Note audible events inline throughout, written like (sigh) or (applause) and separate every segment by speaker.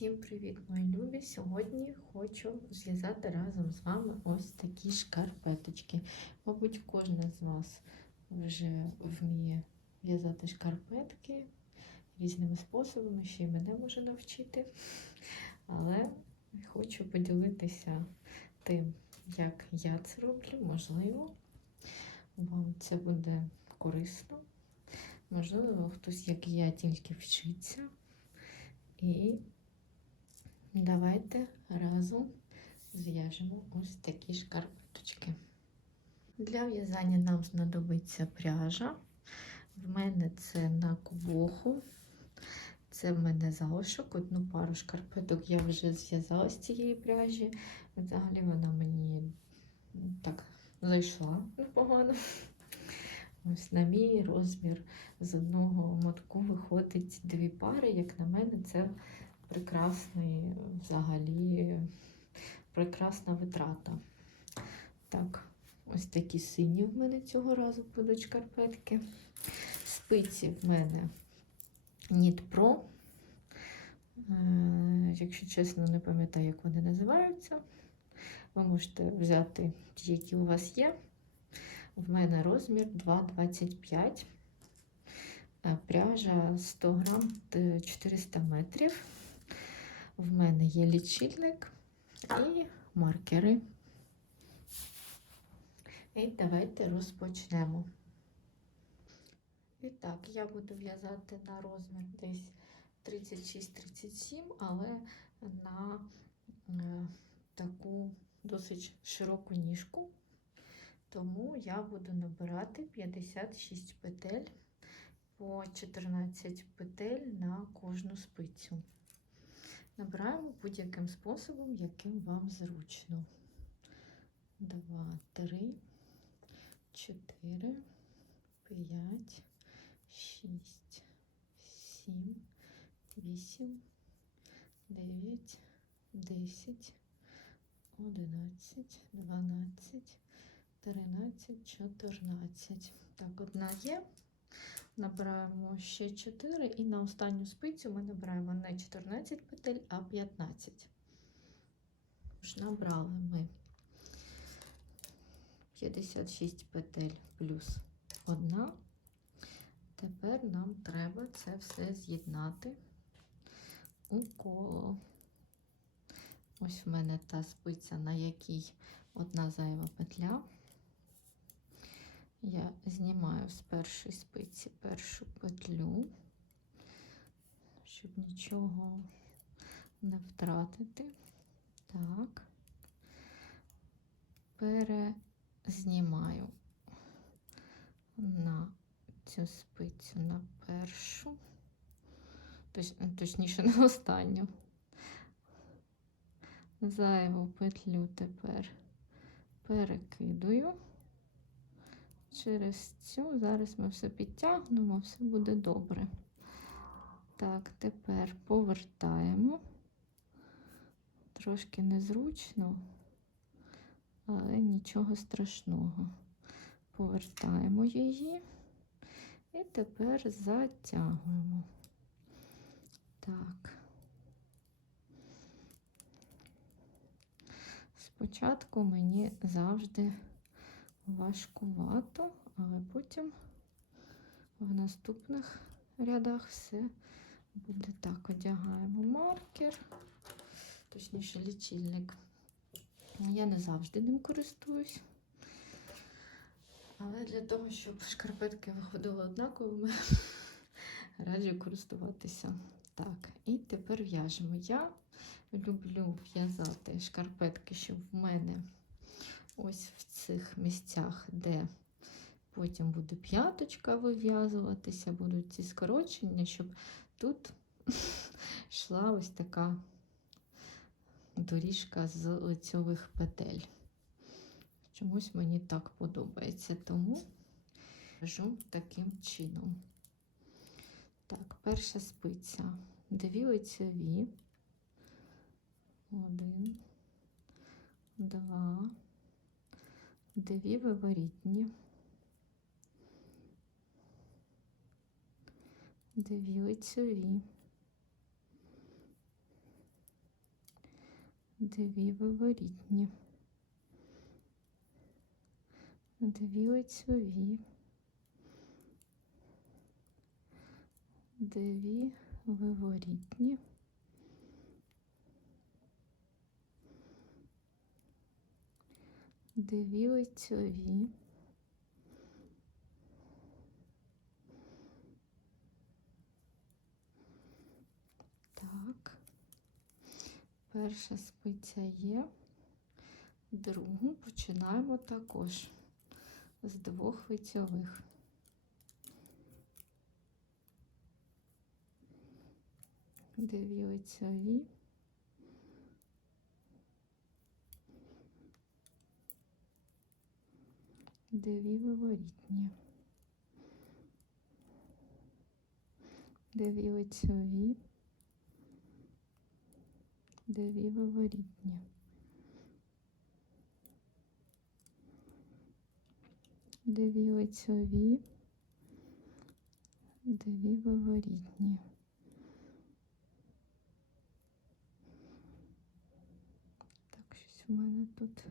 Speaker 1: Всім привіт, мої любі! Сьогодні хочу зв'язати разом з вами ось такі шкарпеточки. Мабуть, кожна з вас вже вміє в'язати шкарпетки різними способами, ще й мене може навчити. Але хочу поділитися тим, як я це роблю. Можливо, вам це буде корисно. Можливо, хтось, як я, тільки вчиться. І давайте разом зв'яжемо ось такі шкарпеточки. Для в'язання нам знадобиться пряжа. В мене це на кубоху. Це в мене залишок. Одну пару шкарпеток я вже зв'язала з цієї пряжі. Взагалі вона мені так зайшла непогано. Ось на мій розмір з одного мотку виходить дві пари. Як на мене, це прекрасний взагалі прекрасна витрата. Так, ось такі сині в мене цього разу будуть шкарпетки. Спиці в мене Pro. Е, Якщо чесно, не пам'ятаю, як вони називаються. Ви можете взяти ті, які у вас є. В мене розмір 2,25. Е, Пряжа 100 грам 400 метрів. В мене є лічильник і маркери. І давайте розпочнемо. І так, я буду в'язати на розмір десь 36-37, але на е, таку досить широку ніжку. Тому я буду набирати 56 петель по 14 петель на кожну спицю. Набираємо будь-яким способом, яким вам зручно. 2, 3, 4, 5, 6, 7, 8, 9, 10, 11, 12, 13, 14. Так, одна є. Набираємо ще 4 і на останню спицю ми набираємо не 14 петель, а 15. Тож набрали ми 56 петель плюс 1. Тепер нам треба це все з'єднати у коло. Ось в мене та спиця, на якій одна зайва петля. Я знімаю з першої спиці першу петлю, щоб нічого не втратити. Так, перезнімаю на цю спицю на першу, точ, точніше (laughs) на останню. Зайву петлю тепер перекидую через цю. Зараз ми все підтягнемо, все буде добре. Так, тепер повертаємо. Трошки незручно, але нічого страшного. Повертаємо її і тепер затягуємо. Так. Спочатку мені завжди важкувато, але потім в наступних рядах все буде так. Одягаємо маркер, точніше лічильник. Я не завжди ним користуюсь. Але для того, щоб шкарпетки виходили однаковими, (laughs) раджу користуватися. Так, і тепер в'яжемо. Я люблю в'язати шкарпетки, щоб в мене ось в цих місцях, де потім буде п'яточка вив'язуватися, будуть ці скорочення, щоб тут (laughs) йшла ось така доріжка з лицьових петель. Чомусь мені так подобається, тому в'яжу таким чином. Так, перша спиця, дві лицеві, один, два, дві виворітні, дві лицеві, дві виворітні, дві лицьові, дві виворітні, дві лицьові, так. Перша спиця є, другу починаємо також з двох лицьових. Дві лицьові. Дві виворітні. Дві лицьові. Дві виворітні. Дві лицьові, дві виворітні. Так, щось у мене тут.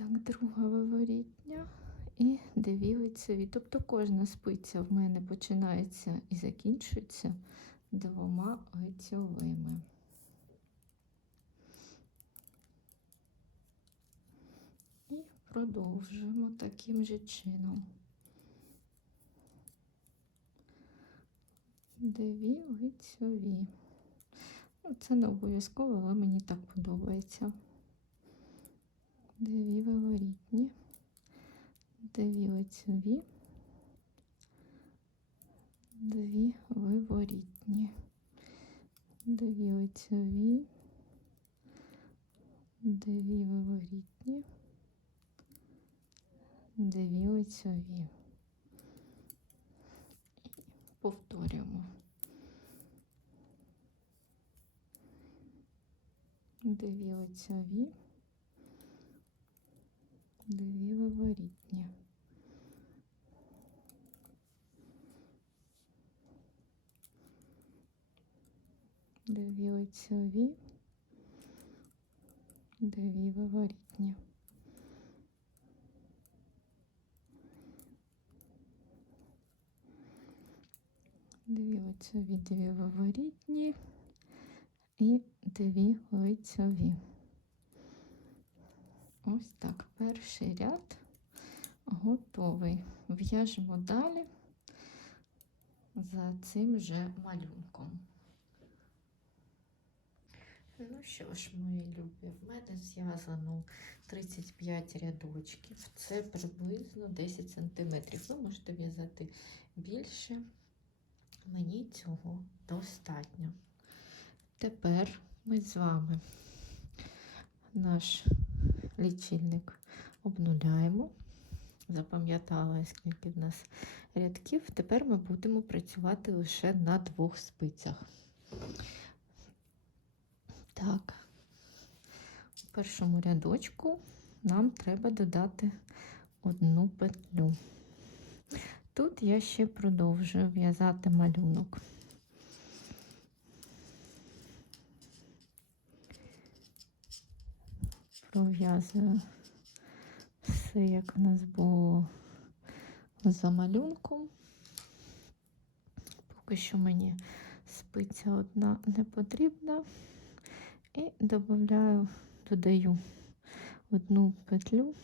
Speaker 1: Так, друга виворітня і дві лицьові. Тобто кожна спиця в мене починається і закінчується двома лицьовими. І продовжуємо таким же чином. Дві лицьові. Ну, це не обов'язково, але мені так подобається. Дві виворітні, дві лицьові, дві виворітні, дві лицьові, дві виворітні, дві лицьові. Повторюємо. Дві лицьові, дві виворітні. Дві лицьові, дві виворітні. Дві лицьові, дві виворітні і дві лицьові. Ось так, перший ряд готовий. В'яжемо далі за цим же малюнком. Ну що ж, мої любі, в мене зв'язано 35 рядочків. Це приблизно 10 см. Ви можете в'язати більше. Мені цього достатньо. Тепер ми з вами наш лічильник обнуляємо. Запам'ятала, скільки в нас рядків. Тепер ми будемо працювати лише на двох спицях. Так, у першому рядочку нам треба додати одну петлю. Тут я ще продовжую в'язати малюнок. Пров'язую все, як в нас було за малюнком. Поки що мені спиця одна не потрібна. І додаю, додаю одну петлю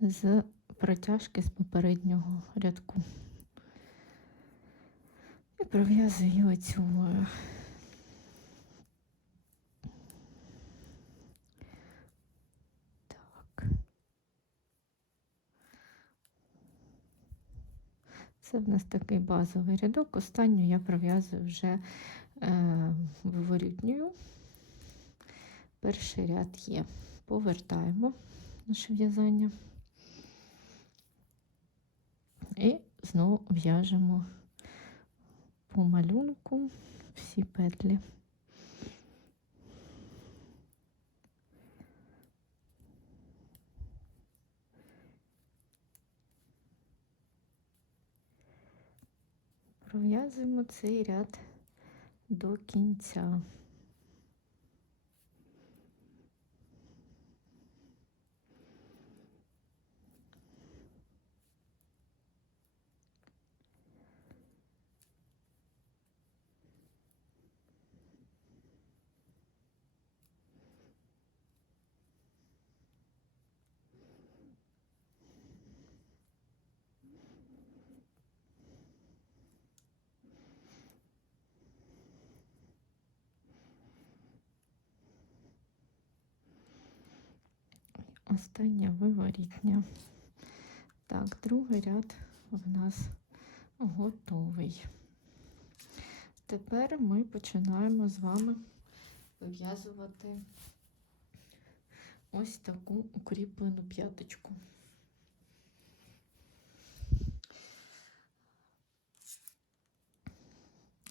Speaker 1: з протяжки з попереднього рядку. І пров'язую лицьовою. Це в нас такий базовий рядок. Останню я пров'язую вже е, виворітньою. Перший ряд є. Повертаємо наше в'язання. І знову в'яжемо по малюнку всі петлі. Пров'язуємо цей ряд до кінця. Остання виворітня. Так, другий ряд в нас готовий. Тепер ми починаємо з вами вив'язувати ось таку укріплену п'яточку.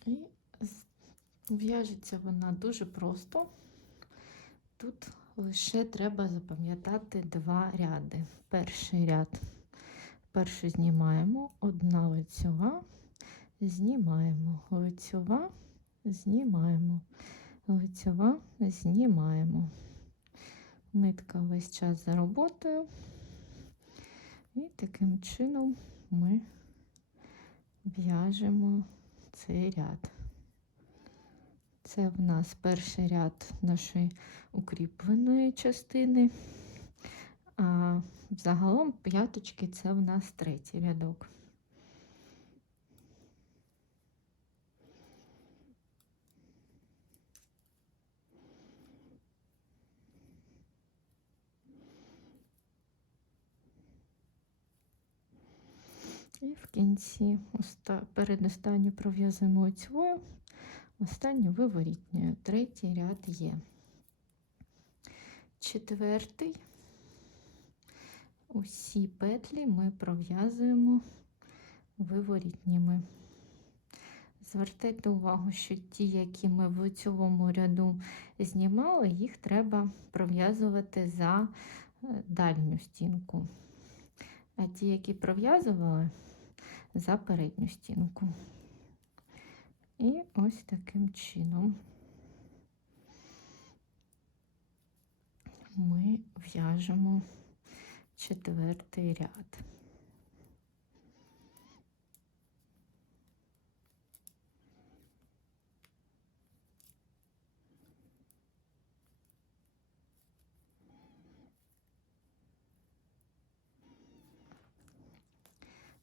Speaker 1: І в'яжеться вона дуже просто. Тут лише треба запам'ятати два ряди. Перший ряд першу знімаємо, одна лицьова, знімаємо, лицьова, знімаємо, лицьова, знімаємо. Нитка весь час за роботою. І таким чином ми в'яжемо цей ряд. Це в нас перший ряд нашої укріпленої частини. А загалом п'яточки це в нас третій рядок. І в кінці оста- передостанню пров'язуємо лицьовою, останню виворітньою. Третій ряд є. Четвертий. Усі петлі ми пров'язуємо виворітніми. Звертайте увагу, що ті, які ми в лицьовому ряду знімали, їх треба пров'язувати за е, дальню стінку. А ті, які пров'язували, за передню стінку. І ось таким чином ми в'яжемо четвертий ряд.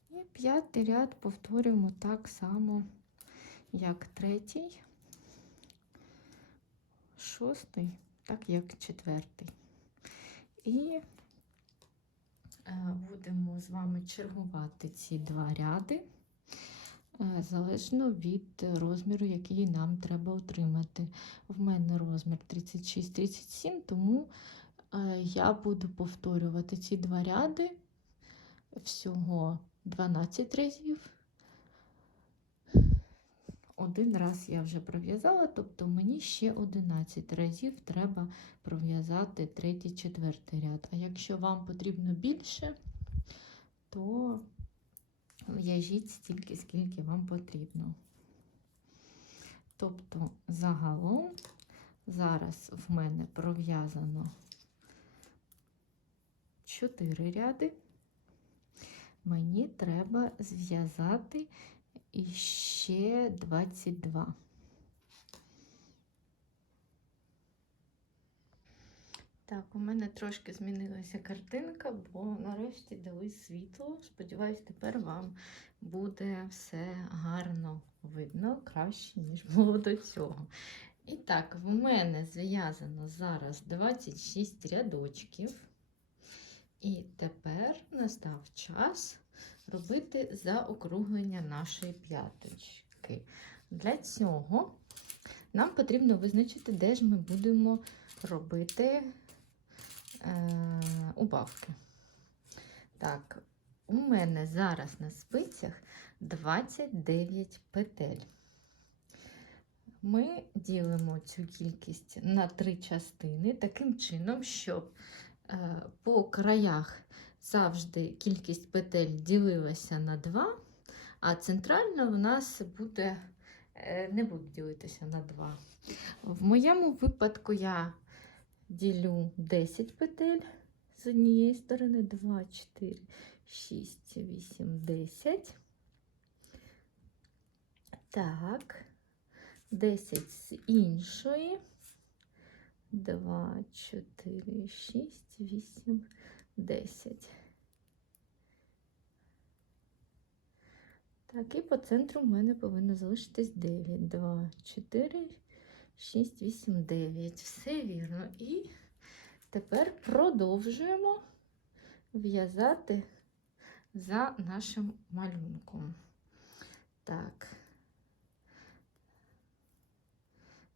Speaker 1: І п'ятий ряд повторюємо так само, як третій, шостий, так як четвертий. І е, будемо з вами чергувати ці два ряди, е, залежно від розміру, який нам треба отримати. В мене розмір 36-37, тому е, я буду повторювати ці два ряди всього 12 разів. Один раз я вже пров'язала, тобто мені ще 11 разів треба пров'язати третій, четвертий ряд. А якщо вам потрібно більше, то в'яжіть стільки, скільки вам потрібно. Тобто, загалом, зараз в мене пров'язано 4 ряди мені треба зв'язати іще 22. Так, у мене трошки змінилася картинка, бо нарешті дали світло. Сподіваюсь, тепер вам буде все гарно видно, краще, ніж було до цього. І так, в мене зв'язано зараз 26 рядочків. І тепер настав час робити заокруглення нашої п'яточки. Для цього нам потрібно визначити, де ж ми будемо робити е, убавки. Так, у мене зараз на спицях 29 петель. Ми ділимо цю кількість на три частини таким чином, щоб е, по краях завжди кількість петель ділилася на 2, а центральна в нас буде, е, не буде ділитися на 2. В моєму випадку я ділю 10 петель з однієї сторони, 2, 4, 6, 8, 10. Так, 10 з іншої. 2, 4, 6, 8, 10. Так, і по центру в мене повинно залишитись 9. 2, 4, 6, 8, 9. Все вірно. І Тепер продовжуємо в'язати за нашим малюнком. Так,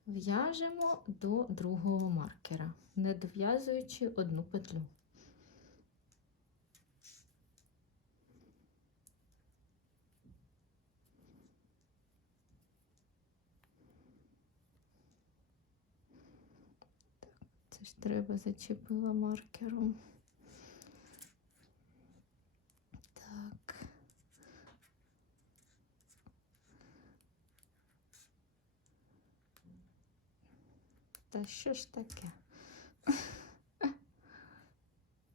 Speaker 1: в'яжемо до другого маркера, не дов'язуючи одну петлю. Ж треба зачепила маркером. Так. Та що ж таке?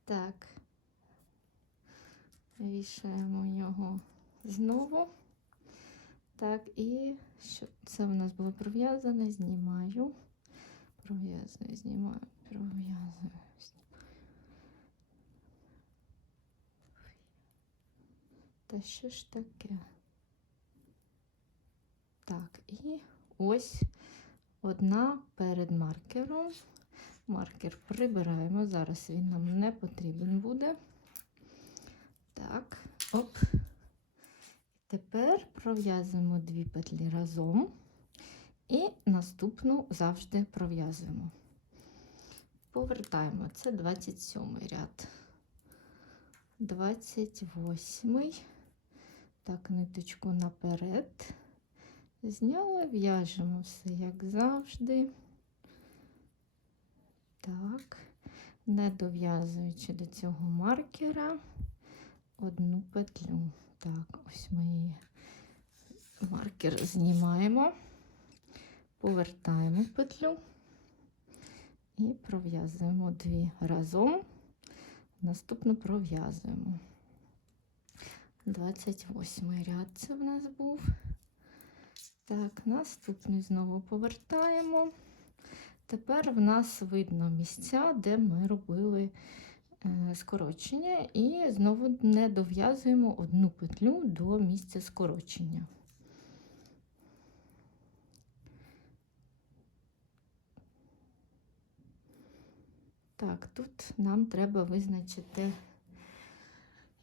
Speaker 1: Так. Вішаємо його знову. Так, і що це в нас було пров'язане, знімаю. Пров'язую, знімаю, пров'язую. Та що ж таке? Так, і ось одна перед маркером. Маркер прибираємо. Зараз він нам не потрібен буде. Так, оп. Тепер пров'язуємо дві петлі разом. І наступну завжди пров'язуємо. Повертаємо, це 27 ряд. 28. Так, ниточку наперед. Зняли, в'яжемо все, як завжди. Так, не дов'язуючи до цього маркера одну петлю. Так, ось ми маркер знімаємо повертаємо петлю і пров'язуємо дві разом. Наступну пров'язуємо. 28 ряд це в нас був. Так, наступний знову повертаємо. Тепер в нас видно місця, де ми робили е, скорочення, і знову не дов'язуємо одну петлю до місця скорочення. Так, тут нам треба визначити,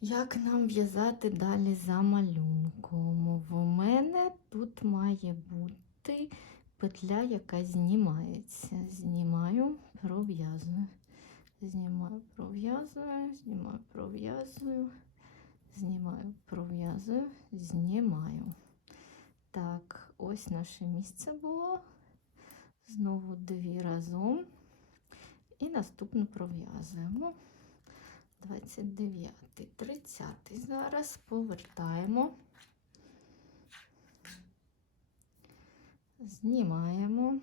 Speaker 1: як нам в'язати далі за малюнком. В мене тут має бути петля, яка знімається. Знімаю, пров'язую. Знімаю, пров'язую, знімаю, пров'язую, знімаю, пров'язую, знімаю. Так, ось наше місце було. Знову дві разом. І наступну пров'язуємо. 29, 30 зараз повертаємо, знімаємо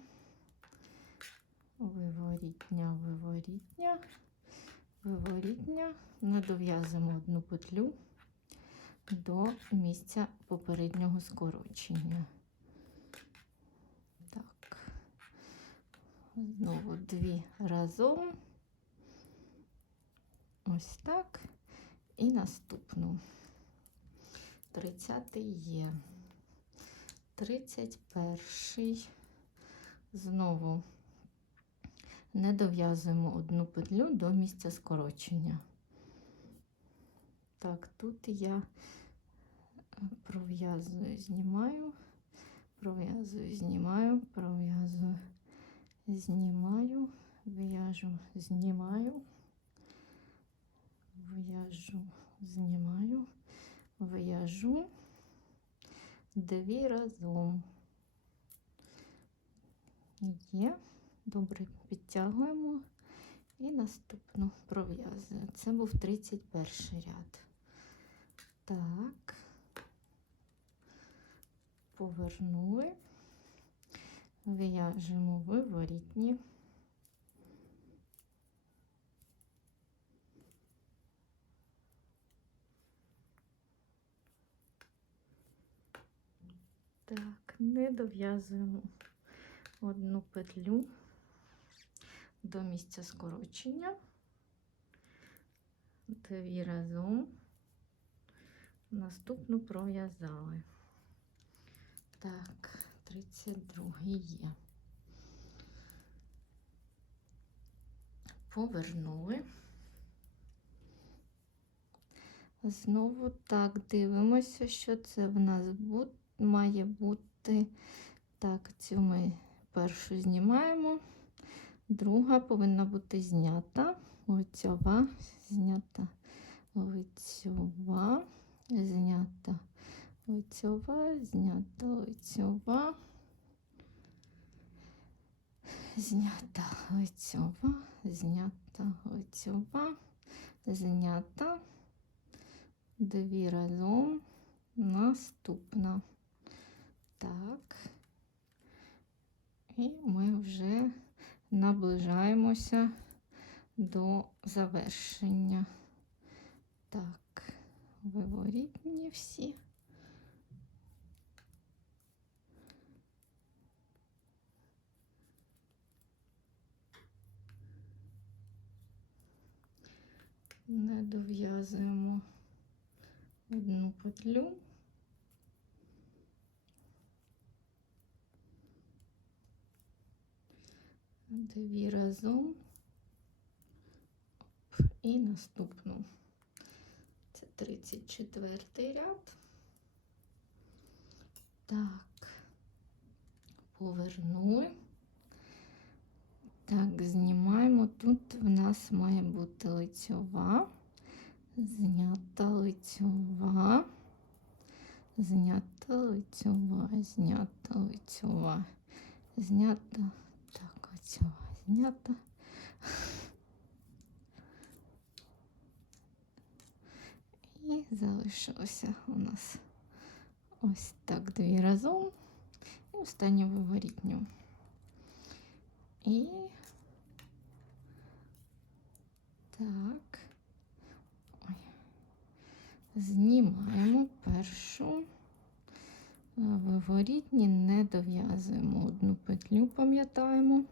Speaker 1: виворітня, виворітня, виворітня, не дов'язуємо одну петлю до місця попереднього скорочення. Так. Знову дві разом. Ось так. І наступну. 30 є. 31. Знову не дов'язуємо одну петлю до місця скорочення. Так, тут я пров'язую, знімаю, пров'язую, знімаю, пров'язую знімаю, в'яжу, знімаю, в'яжу, знімаю, в'яжу дві разом. Є, добре підтягуємо і наступну пров'язую. Це був 31 ряд. Так, повернули в'яжемо виворітні. Так, не дов'язуємо одну петлю до місця скорочення, дві разом, наступну пров'язали. Так. 32 є. повернули. Знову так дивимося, що це в нас бу- має бути. Так, цю ми першу знімаємо. Друга повинна бути знята. Лицьова, знята, лицьова, знята, лицьова, знята, лицьова. Знята лицьова, знята лицьова, знята. Дві разом. Наступна. Так. І ми вже наближаємося до завершення. Так, виворітні всі. Не дов'язуємо одну петлю. Дві разом і наступну. Це 34 ряд. Так, повернули. Так, знімаємо. Тут в нас має бути лицьова, знята лицьова, знята лицьова, знята лицьова, знята, так, лицьова, знята. І залишилося у нас ось так дві разом. І останню виворітню. І так. Ой. Знімаємо першу виворітні, не дов'язуємо одну петлю, пам'ятаємо.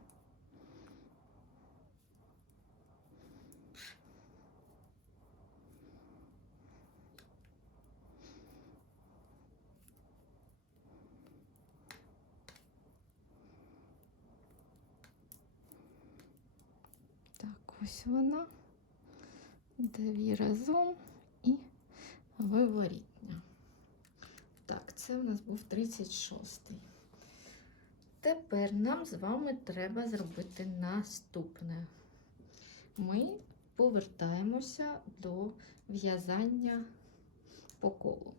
Speaker 1: Ось вона. Дві разом і виворітня. Так, це в нас був 36-й. Тепер нам з вами треба зробити наступне. Ми повертаємося до в'язання по колу.